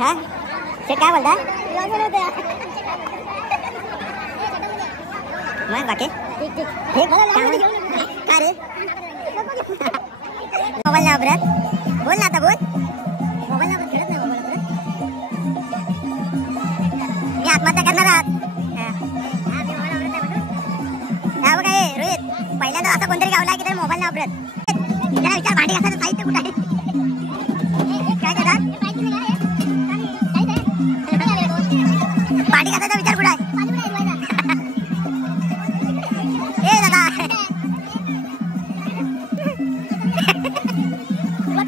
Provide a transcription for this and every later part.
हाँ शेट काय बोलता मैं बाकी ठीक काय रे मोबाईल ना वापरत बोल ना आता बोल मोबाईल ना खेळत नाही मोबाईल मी आत्महत्या करणार आहात हा बघा हे रोहित पहिल्यांदा असं कोणतरी गावला की तर मोबाईल ना वापरत त्याला विचार भांडी घासायचं साहित्य कुठं आहे काय करतात भांडी घासायचा विचार कुठं आहे ए दादा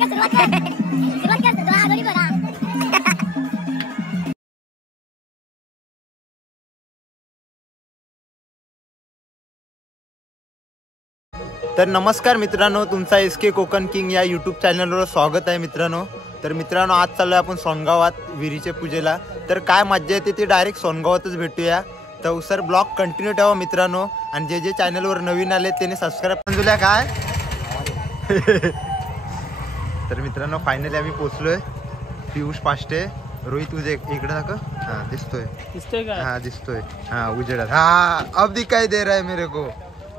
सुरुवात कर आधोनी बघा तर नमस्कार मित्रांनो, तुमचा SK कोकण किंग या यूट्यूब चॅनलवर स्वागत आहे मित्रांनो. तर मित्रांनो आज चाललोय आपण सोनगावात विहिरीच्या पूजेला. तर काय मज्जा येते ते डायरेक्ट सोनगावातच भेटूया. तर सर ब्लॉग कंटिन्यू ठेवा मित्रांनो आणि जे जे चॅनलवर नवीन आले त्याने सबस्क्राईब पण दिल्या काय. तर मित्रांनो फायनली आम्ही पोहोचलोय. पियुष पाष्टे रोहित तुझे इकडे दाखव. हा दिसतोय का हा दिसतोय हा उजेडात हा अब दिखाई दे रहा है मेरे को.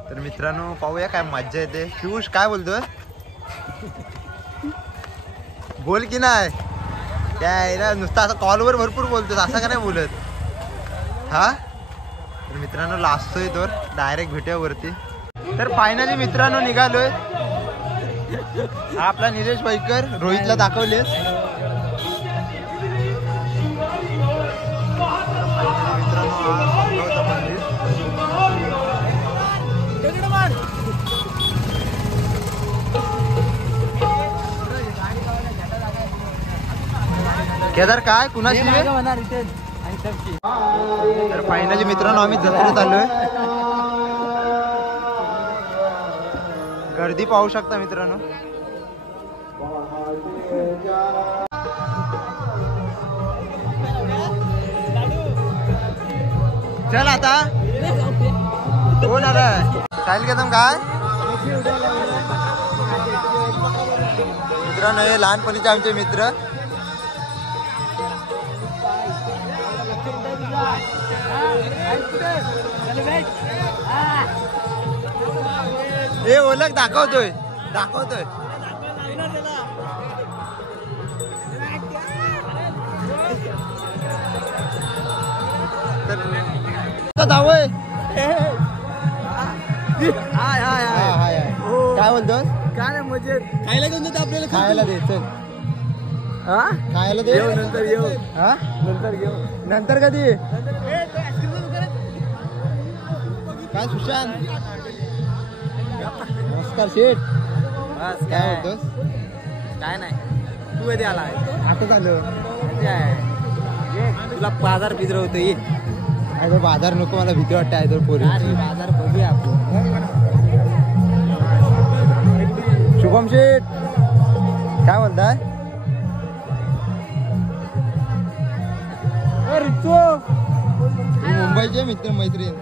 तर मित्रांनो पाहूया काय मज्जा येते. पियुष काय बोलतोय बोल की नाही त्या नुसतं असं कॉलवर भरपूर बोलतोय असं का नाही बोलत हा. तर मित्रांनो लाजतोय तर डायरेक्ट भेटूया वरती. तर फायनली मित्रांनो निघालोय. हा आपला निलेश भाईकर रोहितला दाखवलेस. केदार काय कुणाशी तर फायनली मित्रांनो आम्ही जत्रेत आलोय. गर्दी पाहू शकता मित्रांनो. चल आता कोण आलाय साहिल कदम काय मित्रांनो हे लहानपणीचे आमचे मित्र. हे ओळख दाखवतोय धावय काय बोलतोस काय नाही मजेत. खायला घेऊन देतो आपल्याला खायला दे चल खायला दे नंतर येऊ हा नंतर घेऊ नंतर कधी काय सुशांत नमस्कार शेठ काय बोलतोस काय नाही तू कधी आला आता झालं तुला बाजार बिजर होतं ये अरे बाजार नको मला भीती वाटते आहे तर पोरी बाजार बघूया आपण. शुभम शेठ काय म्हणताय मुंबईचे मित्र मैत्रीण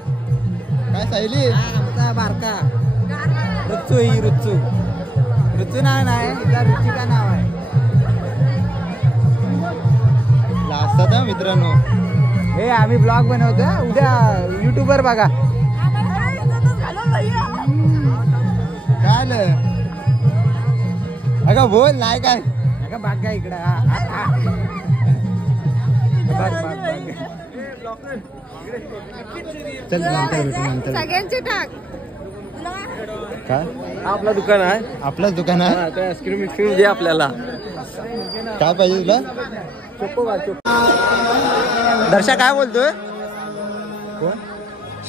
काय सायली आमचा बारका रुच्चू ही रुच्चू नाव नाही रुचिका नाव आहे. लाजतात मित्रांनो. हे आम्ही ब्लॉग बनवतो उद्या युट्यूबवर बघा. काय अगं बोल नाही काय अगं बाग काय इकडं चल नंतर सगळ्यांचे टाक काय आपलं दुकान आहे आपलंच दुकान आहे. आईस्क्रीम दे आपल्याला काय पाहिजे तुला दर्शा काय बोलतोय कोण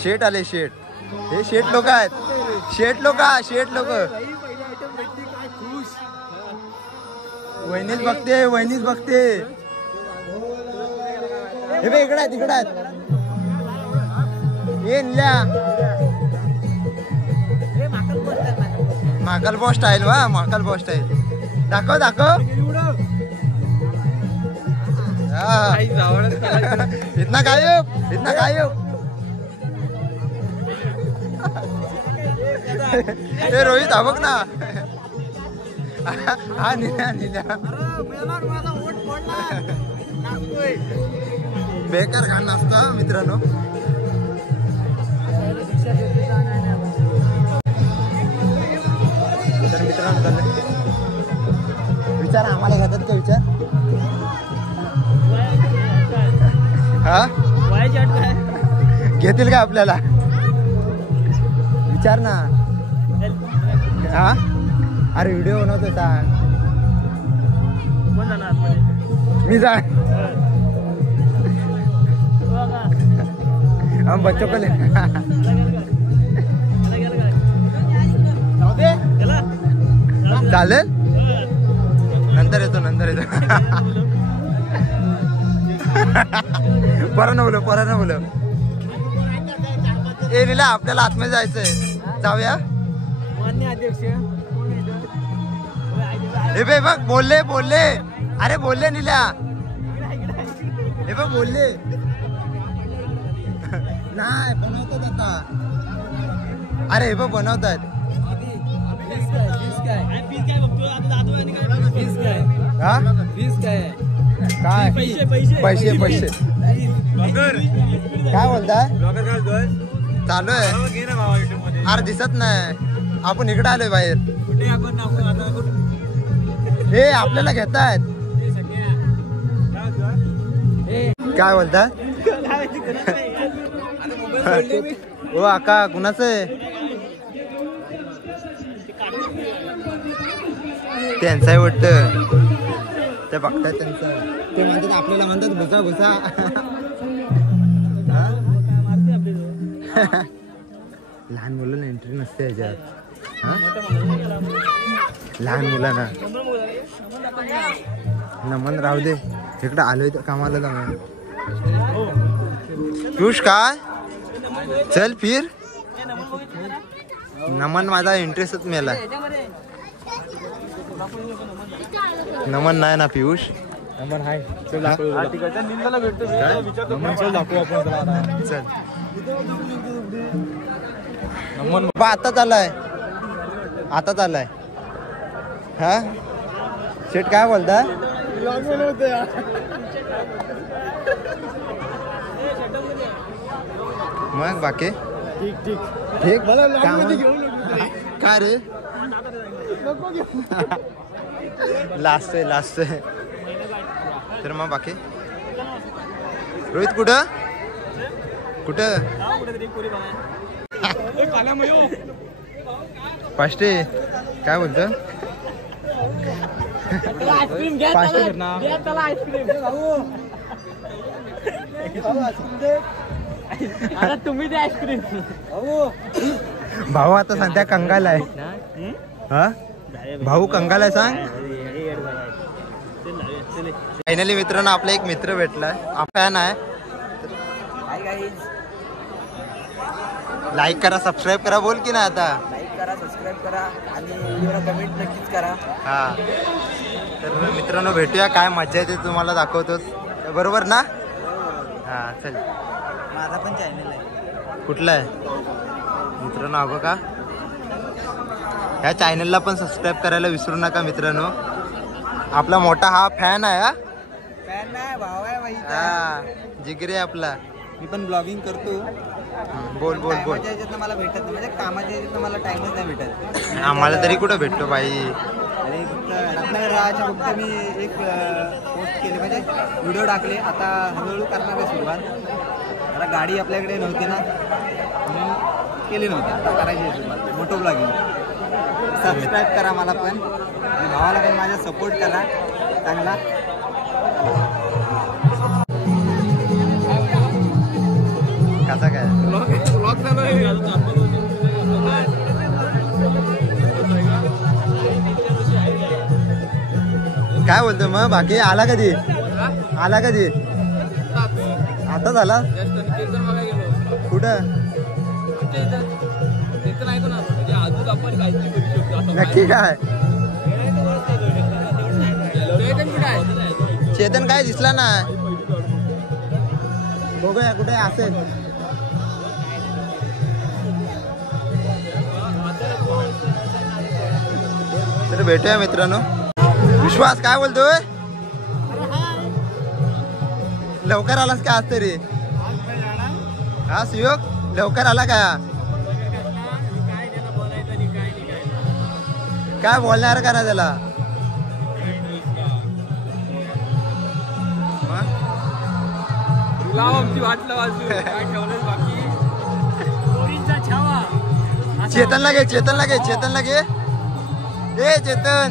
शेठ आले शेठ हे शेठ लोक आहेत शेठ लोक वहिनीच बघते हे बघ इकडे आहेत ये महाकाल बॉस स्टाईल वा महाकाल बॉस स्टाईल दाखव इतना गायब हे रोहित हा बघ ना हा निल्या बेकार घाण असतं मित्रांनो. तर मित्रांनो चाललंय. विचार आम्हाला घेतात का विचार? हा घेतील का आपल्याला? विचार ना. हा अरे व्हिडिओ बनवतो सांग. मी जा हम बच्चों को ले चालेल. नंतर येतो परत न बोल. ए लीला आपल्याला आतमध्ये जायचंय. जाऊया. हे बघ बोलले. अरे बोलले नीला. हे बघ बोलले. नाही बनवतात आता. अरे हे बघ बनवतात. काय पैसे काय बोलताय? चालू आहे. अरे दिसत नाही. आपण इकडे आलोय बाहेर. हे आपल्याला घेतायत. काय बोलताय? हो आका कुणाचं आहे? त्यांचं आहे वाटतं. ते बघताय त्यांचं. ते म्हणतात आपल्याला म्हणतात भुसा. लहान मुलांना एंट्री नसते याच्यात. लहान मुलांना नमन राहू दे. इकडं आलोय कामाला जाऊन. पियुष काय चल फिर. नमन माझा इंटरेस्टच मेला. नमन नाही ना पियुष. नमन हाय चल नमन आताच आलाय. हा शेट काय बोलता? मग बाकी ठीक काय रे? लास्ट आहे. तर मग बाकी रोहित कुठं पाष्टे काय बोलतो? तुम्ही ते आईस्क्रीम भाऊ आता सध्या कंगाल आहे. हा भाऊ कंगाल आहे सांग. फायनली मित्रांनो आपला एक मित्र भेटलाय. फॅन आहे. लाईक करा सबस्क्राईब करा. बोल की ना आता. लाईक करा सबस्क्राईब करा आणि व्हिडिओला कमेंट नक्कीच करा. हा तर मित्रांनो भेटूया. काय मजा येते तुम्हाला दाखवतोच बरोबर ना. हा चल. माझा पण चॅनल आहे. कुठला आहे मित्रांनो? हवं का ह्या चॅनलला पण सबस्क्राईब करायला विसरू नका मित्रांनो. आपला मोठा हा फॅन आहे. हा फॅन नाही भाव आहे भाई. हा जिगरी आहे आपला. मी पण ब्लॉगिंग करतो. बोल कामाच्या ह्याच्यातनं मला भेटत नाही. म्हणजे कामाच्या ह्याच्यातनं मला टाइमच नाही भेटत. आम्हाला तरी कुठं भेटतो बाई. आणि फक्त रत्नागिरी राहायच्या फक्त मी एक पोस्ट केले म्हणजे व्हिडिओ टाकले. आता हळूहळू करणार आहे सुरुवात. आता गाडी आपल्याकडे नव्हती ना म्हणून केली नव्हती. आता करायची आहे सुरुवात मोठो ब्लॉगिंग. सबस्क्राईब करा मला पण आणि भावाला पण माझा सपोर्ट करा चांगला. कसा काय काय बोलतो मग बाकी? आला कधी? आता झाला कुठं? नक्की काय? चेतन काय दिसला ना. बघूया कुठे असेल. तर भेटूया मित्रांनो. विश्वास काय बोलतोय? लवकर आलास का आज तरी? हा सुयोग लवकर आला का? काय बोलणार का ना त्याला? चेतन लागे चेतन लागे चेतन लागे ए चेतन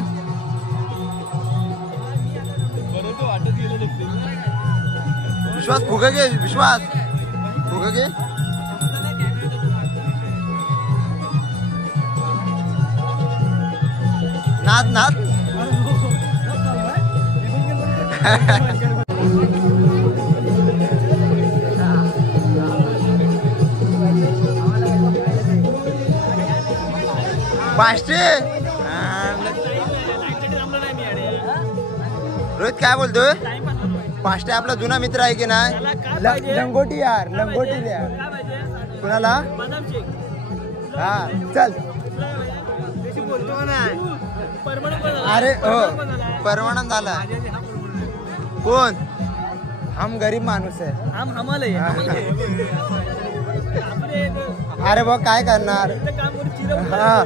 विश्वास फुग गे विश्वास फुग गे नाच नाच पाचशे रोहित काय बोलतोय? पाचशे आपला जुना मित्र आहे की नाही? लंगोटी यार लंगोटी द्या कुणाला? हा चल अरे हो परमानंद झाला. कोण? हम गरीब माणूस आहे. अरे बघ काय करणार? हा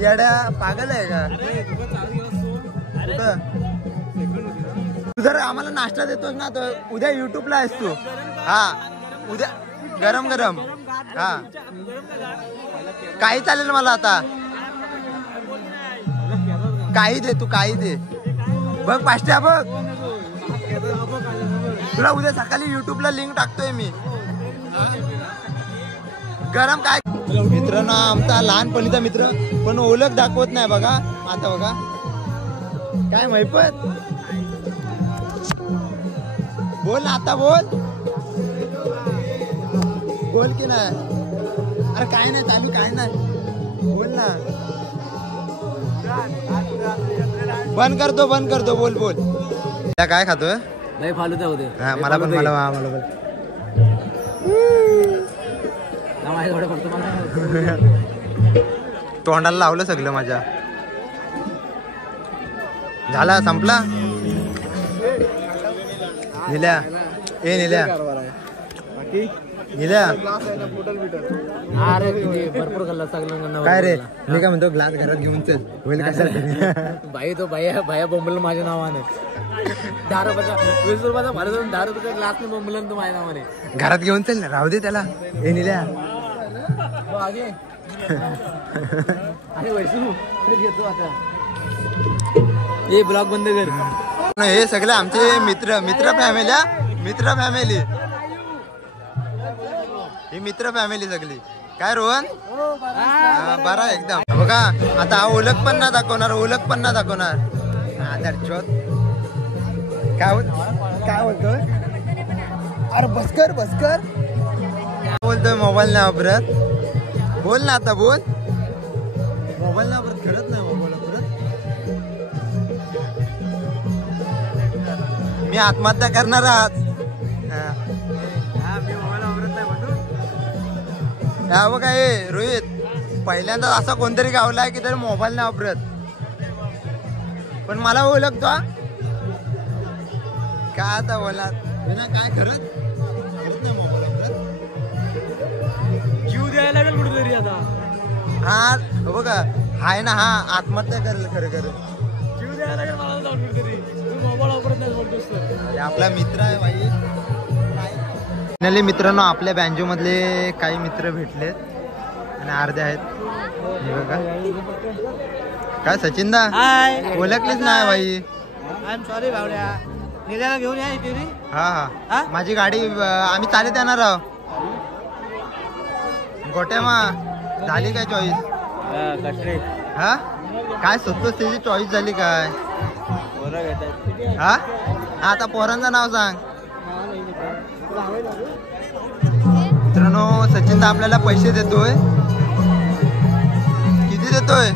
येड्या पागल आहे का? तू जर आम्हाला नाश्ता देतोस ना तर उद्या युट्यूबला आहेस तू. हा उद्या गरम गरम. हा काही चालेल मला आता. काही दे तू काही दे. बघ पाष्ट्या बघ तुला उद्या सकाळी युट्यूबला लिंक टाकतोय मी. गरम काय मित्रांनो आमचा लहानपणीचा मित्र पण ओळख दाखवत नाही बघा. आता बघा काय माहित बोल ना आता बोल बोल की नाही? अरे काय नाही चालू काय नाही बोल ना. बंद करतो बोल बोल. काय खातोय? नाही फालूदा होते. मला पण मला पण तोंडाला लावलं सगळं माझ्या. झाला संपला. निल्या ए निल्या निल्या भरपूर गल्ला सगळं. काय रे मी काय म्हणतो ग्लास घरात घेऊन चल होईल कशाला? बाई तो भाया बोंबल माझ्या नावाने 10 रुपयाचा 20 रुपयाचा भाडं देऊन 10 रुपयाचा ग्लास ने बोंबलन तो माझ्या नावाने. घरात घेऊन चल ना राहू दे त्याला. ए निल्या अरे वैष्णू घेतो आता. ये ब्लॉग बंद कर. हे सगळे आमचे मित्र फॅमिली ही मित्र फॅमिली सगळी. काय रोहन बरा एकदम. बघा आता हा ओळख पण ना दाखवणार. काय बोलतोय? अरे बसकर काय बोलतोय? मोबाईल नाही वापरत. बोल ना आता बोल. मोबाईल नाही वापरत खरंच नाही मोबाईल वापरत. मी आत्महत्या करणार आहात. हा बघा हे रोहित पहिल्यांदा असा कोणतरी गावलाय की तरी मोबाईल नाही वापरत. पण मला ओळखतो काय आता बोला काय खरंच नाही मोबाईल वापरत. जीव द्यायला लागेल कुठेतरी आता. हा बघा हाय ना हा आत्महत्या करेल खरं जीव द्यायला लागेल मला जाऊन कुठेतरी. तू मोबाईल वापरत नाही बोलतोस तर. आपला मित्र आहे भाई. फायनली मित्रांनो आपल्या बँजो मधले काही मित्र भेटलेत आणि अर्धे आहेत. बघा काय सचिन दा ओळखलेच नाही भाई. सॉरी भावड्या निल्याला घेऊन या इथे. हा माझी गाडी आम्ही चालत येणार आहोत. गोट्या मा झाली काय चॉईस? हा काय स्वतःच त्याची चॉईस झाली काय? हा आता पोरांचं नाव सांग. मित्रांनो सचिन दा आपल्याला पैसे देतोय. किती देतोय?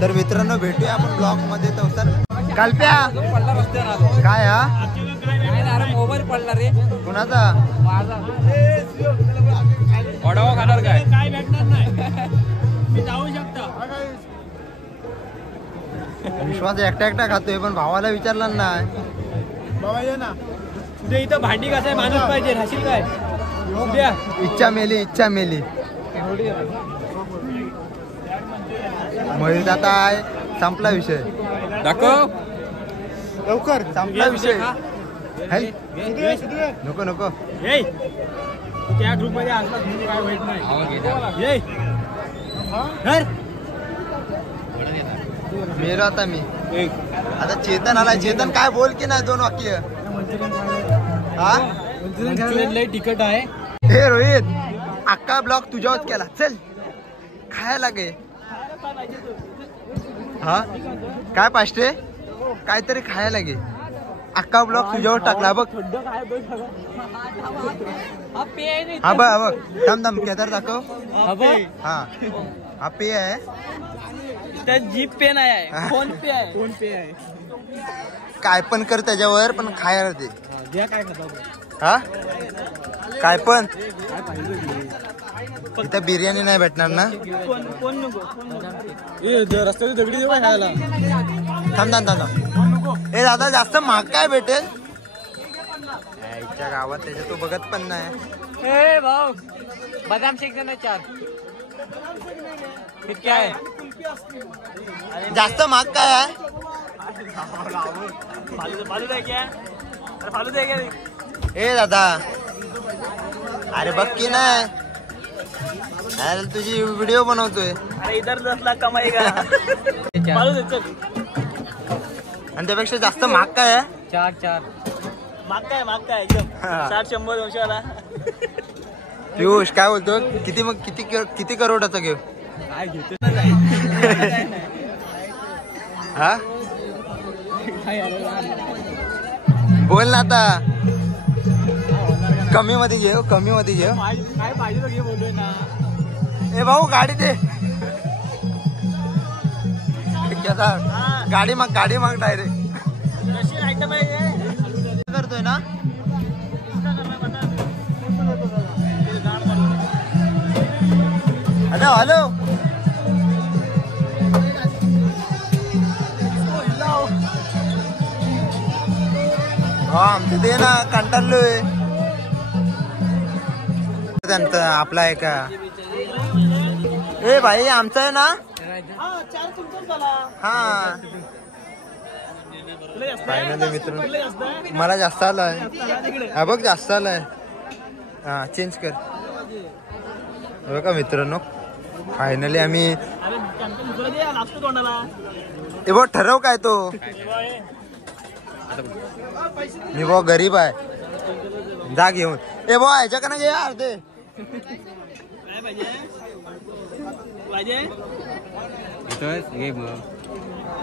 तर मित्रांनो भेटूया आपण ब्लॉग मध्ये. तर कल्प्या काय हा मोबाईल पडला रे कुणाचा? माझा. वडावा खाणार काय भेटणार नाही. मी जाऊ शकता. विश्वास एकटा एकटा खातोय पण भावाला विचारला नाही. बाबा ये ना तुझ्या इथं भांडी घासाय माणूस पाहिजे राशील काय उद्या इच्छा मेली. मयूर आता आहे संपला विषय. दाखव लवकर संपला विषय. नको त्या ग्रुप मध्ये असला काय वाईट नाही. मेलो आता मी. आता चेतन आला. चेतन काय बोल की नाही 2 वाक्य. हा लय तिखट आहे. हे रोहित अक्का ब्लॉग तुझ्यावर केला. चल खायला गे. हा काय पाष्टे काहीतरी खायला गे. अक्का ब्लॉग तुझ्यावर टाकला बघ. हा बघ थांब केदार दाखव. हा पे आहे. त्या जीप पे नाही आहे. फोन पे आहे. काय पण कर त्याच्यावर पण खायला दे. काय खाता हा काय पण इथं बिर्याणी नाही भेटणार ना. कोण नको रस्त्याची दगडी देऊ खायला. थांब ए दादा जास्त महाग काय भेटेल इथच्या गावात त्याच्या तू बघत पण नाही. ए भाऊ बदाम शेक ना 4 क्या आहे. जास्त महाग काय आहे. फालू दे क्या ए दादा अरे बघ की नाही. अरे तुझी व्हिडिओ बनवतोय. अरे इधर 10 लाख कमाई का. फालू दे चल. आणि त्यापेक्षा जास्त महाग काय आहे. 4 माग काय एकदम 60-100 200 पियुष काय बोलतो. किती करोडाचा घेऊ. काय घेतो हा बोल ना आता. कमी मध्ये घेऊ. काय पाहिजे तो घे बोलतोय ना. ए भाऊ गाडी दे. गाडी माग डायरेक्ट. आयटम आहे करतोय ना. हॅलो आमचं ते ना कंटाळलोय. त्यांचं आपला आहे का. ए भाई आमचं आहे ना. हा फायनली मित्र मला जास्त आलाय. हा बघ जास्त आलाय. हा चेंज कर. बघा मित्रांनो फायनली आम्ही ते बघ ठरव काय तो. मी बघ गरीब आहे जा घेऊन. ए बघ ह्याच्याकडनं घे यार ते.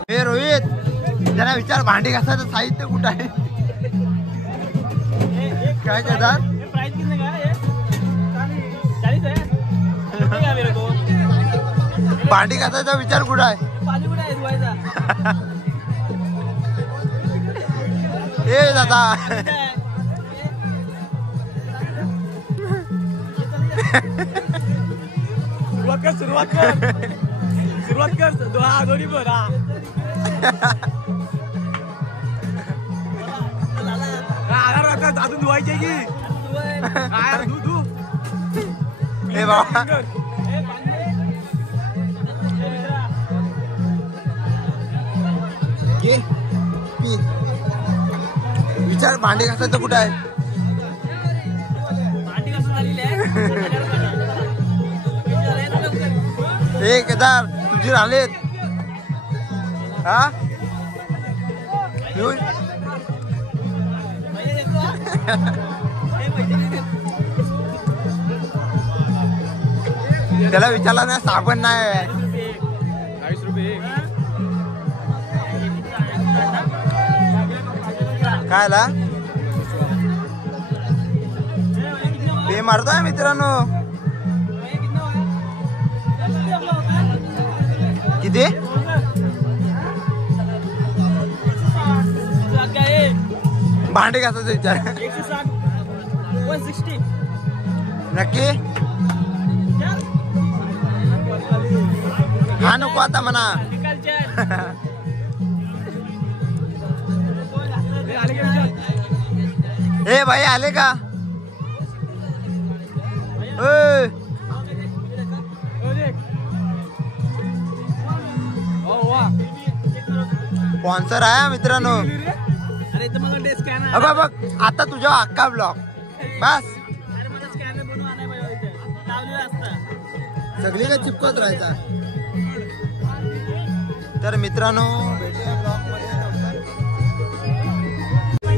हे रोहित जरा विचार भांडी घासायचं साहित्य कुठं आहे. काय करतात. भांडी घासायचा विचार कुठं आहे. ए दादा सुरुवात कर दोन्ही पण. अजून धुवायचे की ए बाबा विचार भांडी घासायचं कुठं आहे. ए केदार तुझी राहिलेत. हा त्याला विचारला ना साबण नाही. 40 रुपये काय आला पे मारतोय मित्रांनो. किती भांडे घासायचं विचार. 160 नक्की. हा नको आता म्हणा. हे भाई आले का? ओय. स्पॉन्सर आहे मित्रांनो. बघ बघ आता तुझ्या अक्का ब्लॉग बस सगळी काय चिपकत राहायचा. तर मित्रांनो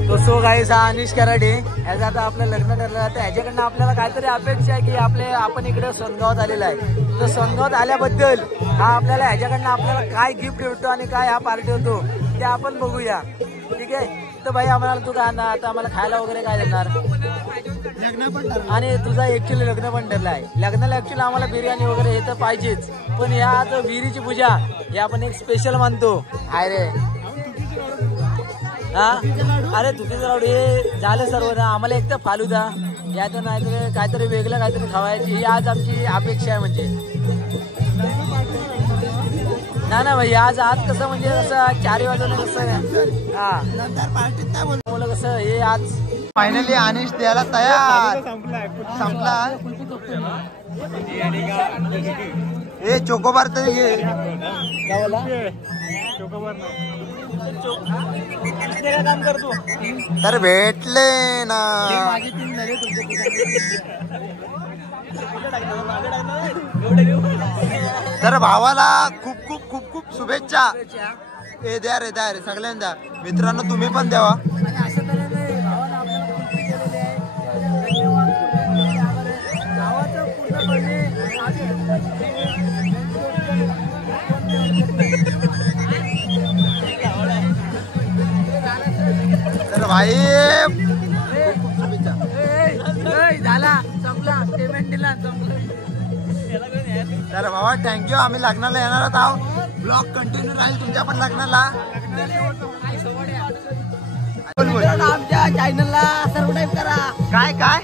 तो सो गाईस हा अनिश कराडे याचं आता आपलं लग्न ठरलं जातं. ह्याच्याकडनं आपल्याला काहीतरी अपेक्षा आहे की आपण इकडे सोनगावात आलेला आहे. तर सोनगावात आल्याबद्दल हा आपल्याला ह्याच्याकडनं आपल्याला काय गिफ्ट भेटतो आणि काय हा पार्टी होतो ते आपण बघूया. ठीक आहे. तर भाई आम्हाला तू काय आणणार आता? आम्हाला खायला वगैरे काय देणार? आणि तुझा ऍक्च्युली लग्न पण ठरलं आहे. लग्नाला ऍक्च्युली आम्हाला बिर्याणी वगैरे हे तर पाहिजेच. पण या आता विहिरीची पूजा हे आपण एक स्पेशल मानतो. हाय रे हा. अरे तुझे लाडू हे झालं सर्व ना. आम्हाला एक तर फालुदा यात नाहीतर काहीतरी वेगळं काहीतरी खावायची ही आज आमची अपेक्षा आहे. म्हणजे ना भाई आज कसं म्हणजे कसं 4 वाजता कसं हा मुलं कसं हे आज फायनली अनिश द्यायला तयार. संपला. हे चोकोबार तरी घे. काम करतो तर भेटले ना. तर भावाला खूप खूप खूप खूप शुभेच्छा. हे द्या रे द्या रे सगळ्यांना. मित्रांनो तुम्ही पण द्यावा. तर भाई झाला संपला पेमेंट दिला संपला. तर भावा थँक्यू. आम्ही लग्नाला येणार आहोत. ब्लॉग कंटिन्यू राहील तुमच्या पण लग्नाला. आमच्या चॅनलला सर्वटाईप करा. काय काय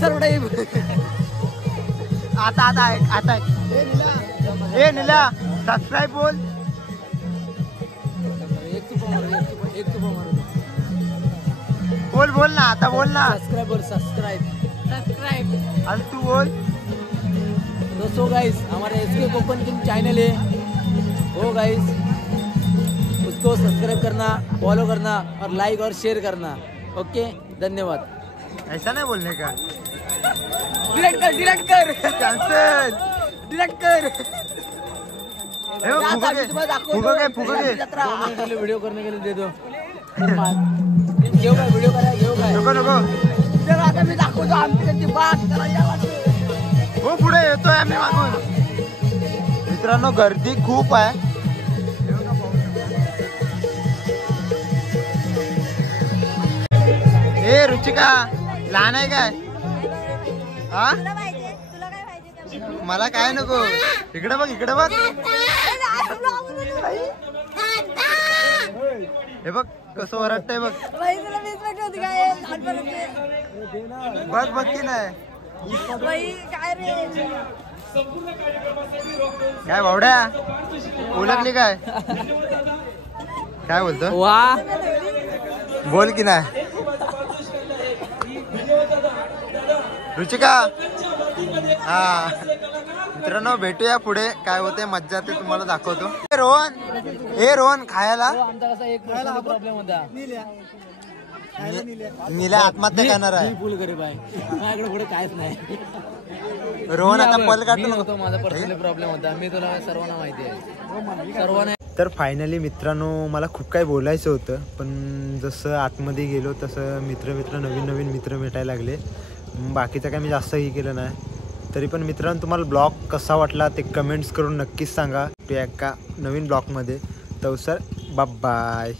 सर्वटाईप आता आता आता हे निला सबस्क्राईब बोल. बोल बोल ना आता बोल ना. सब्सक्राइब आणि तू बोल. दोस्तों गाइस हमारे एसके कोकन किंग चैनल है वो गाइस उसको सब्सक्राइब करना, फॉलो करना और लाइक और शेयर करना. ओके धन्यवाद. ऐसा नहीं बोलने का. डिलीट कर कैंसिल. फुगो के वीडियो करने के लिए दे दो. घेऊ काय व्हिडिओ करा घेऊ काय नको नको. आता मी दाखवतो आमची बात करायला. हो पुढे येतोय आम्ही मागून. मित्रांनो गर्दी खूप आहे. हे रुचिका लहान आहे काय? हा मला काय नको. इकडे बघ इकडे बघ. हे बघ कसं ओरडतंय बघ. बघ बघ की नाही काय भावड्या ओळखली काय? काय बोलतो? वा बोल की नाही. रुचिका हा मित्रांनो भेटूया पुढे. काय होते मज्जा ते तुम्हाला दाखवतो. हे रोहन खायला आमचा कसा एक प्रॉब्लेम होता. नीला आत्महत्या करणार आहे. फुल गरीब आहे माझ्याकडे पुढे काहीच नाही. रोहन आता पल काढतो. होतो माझा पर्सनल प्रॉब्लेम होता. मी तुला सर्वांना माहिती आहे सर्वांना. तर फायनली मित्रांनो मला खूप काही बोलायचं होतं पण जसं आतमध्ये गेलो तसं मित्र नवीन मित्र भेटायला लागले. बाकीचं काय मी जास्त हे केलं नाही. तरी पण मित्रांनो तुम्हाला ब्लॉग कसा वाटला ते कमेंट्स करून नक्कीच सांगा. एका नवीन ब्लॉगमध्ये. तर सर बाय.